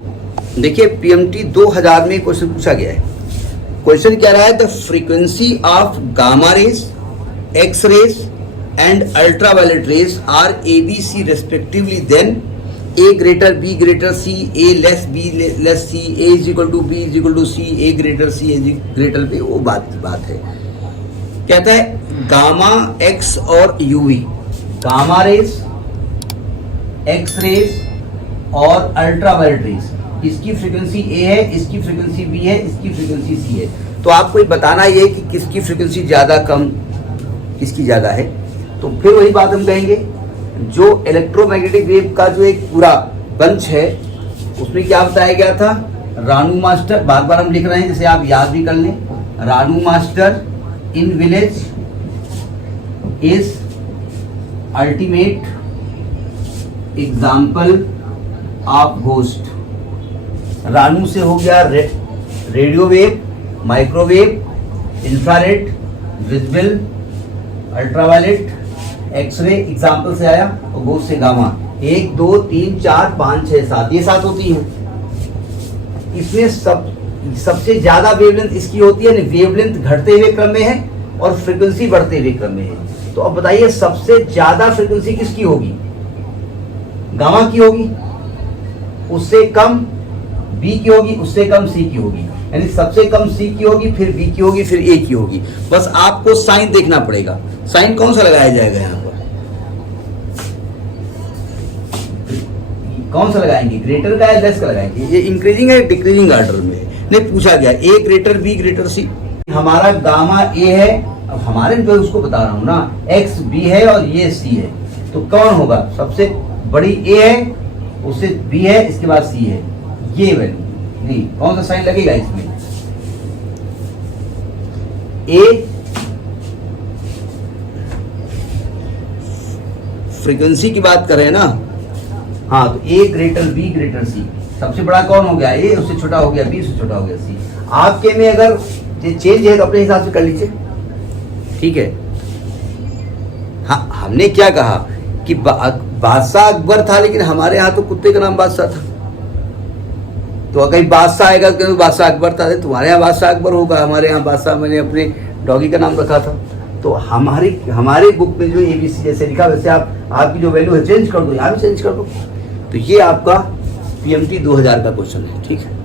देखिए पीएमटी 2000 में क्वेश्चन पूछा गया है। क्वेश्चन क्या रहा है, the frequency of gamma rays, X rays and ultraviolet rays are A B C respectively, then A greater B greater C, A less B less C, A is equal to B is equal to C, A greater C, A greater B, वो बात है। कहता है gamma X और UV, gamma rays, X rays और ultraviolet rays, इसकी frequency A है, इसकी फ्रीक्वेंसी बी है, इसकी फ्रीक्वेंसी सी है। तो आपको बताना ये कि किसकी फ्रीक्वेंसी ज़्यादा कम, किसकी ज़्यादा है। तो फिर वही बात हम कहेंगे, जो इलेक्ट्रोमैग्नेटिक वेव का जो एक पूरा बंच है उसमें क्या बताया गया था, रानू मास्टर, बार बार हम लिख रहे हैं जैसे आप याद भी कर लें, Ranu master in village is ultimate example of ghost. Ranu से हो गया radio wave, microwave, infrared, visible, ultraviolet, X-ray example से आया, और घोस्ट से गामा। 1 2 3 4 5 6 7 ये 7 होती हैं। इसमें सबसे ज्यादा वेवलेंथ इसकी होती है, वेवलेंथ घटते हुए क्रम में है और फ्रीक्वेंसी बढ़ते हुए क्रम में है। तो अब बताइए सबसे ज्यादा फ्रीक्वेंसी किसकी होगी, गामा की होगी, उससे कम बी की होगी, उससे कम सी की होगी, यानी सबसे कम सी की होगी, फिर बी की होगी, फिर ए की होगी। बस आपको साइन देखना पड़ेगा, साइन कौन सा लगाया जाएगा यहाँ पर, कौन सा लगाएंगे, ग्रेटर का या लेस का लगाएंगे, ये इंक्रीजिंग है डिक्रीजिंग ऑर्डर में नहीं पूछा गया, ए ग्रेटर बी ग्रेटर सी। हमारा गामा ए है, अब हमारे जो उसको बता रहा हूं ना, एक्स बी है और ये सी है, तो कौन होगा, सबसे बड़ी ए है, उससे बी है, इसके बाद सी है, ये वैल्यू नहीं, कौन सा साइन लगेगा इसमें, ए फ्रीक्वेंसी की बात करें ना, हाँ तो ए ग्रेटर बी ग्रेटर सी, सबसे बड़ा कौन हो गया ए, उससे छोटा हो गया बी, उससे छोटा हो गया सी। आपके में अगर ये चेंज है तो अपने हिसाब से कर लीजिए, ठीक है। हाँ हमने क्या कहा कि बादशाह अकबर था, लेकिन हमारे यहाँ तो कुत्ते का नाम बादशाह था, तो कहीं बादशाह आएगा तो बादशाह अकबर था, तुम्हारे यहाँ बादशाह अकबर होगा, हमारे यहाँ बादशाह, मैंने अपने डॉगी का नाम रखा था। तो हमारे बुक में जो ABC जैसे लिखा वैसे आप आपकी जो वैल्यू है चेंज कर दो, यहाँ भी चेंज कर दो। तो ये आपका PMT 2000 का क्वेश्चन है, ठीक है।